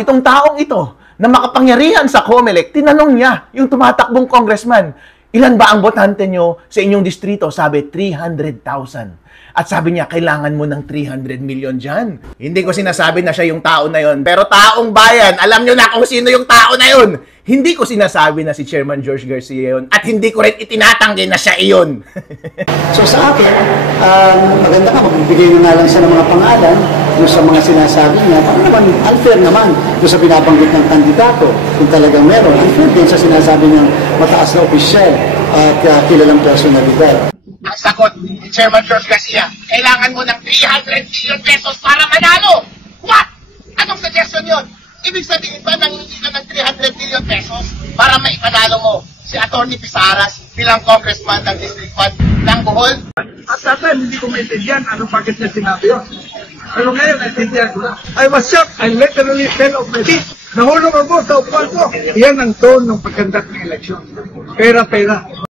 Itong taong ito na makapangyarihan sa COMELEC, tinanong niya yung tumatakbong congressman, ilan ba ang botante nyo sa inyong distrito? Sabi, 300,000. At sabi niya, kailangan mo ng 300 million dyan. Hindi ko sinasabi na siya yung tao na yon. Pero taong bayan, alam nyo na kung sino yung tao na yon. Hindi ko sinasabi na si Chairman George Garcia yun. At hindi ko rin itinatanggi na siya iyon. So sa akin, maganda ka, magbibigay na nga lang siya ng mga pangalan doon sa mga sinasabi niya. Para naman, unfair naman doon sa binabanggit ng kandidato. Kung talagang meron, unfair din sa sinasabi niyang mataas na opisyal at kilalang personalidad. Ang sagot ni Chairman George Garcia, kailangan mo ng 300 billion pesos para manalo! What? Anong suggestion yun? Ibig sabihin ba nangingi ka ng 300 billion pesos para maipanalo mo si Atty. Pisaras bilang congressman ng District 1 ng Bohol? At that time, hindi ko maintindihan bakit niya sinabi yun. Pero ngayon, naintindihan ko na. I was shocked. I literally fell off my seat. Nahulog ako sa upuan ko. Yan ang tone ng pagkandak ng eleksyon. Pera-pera.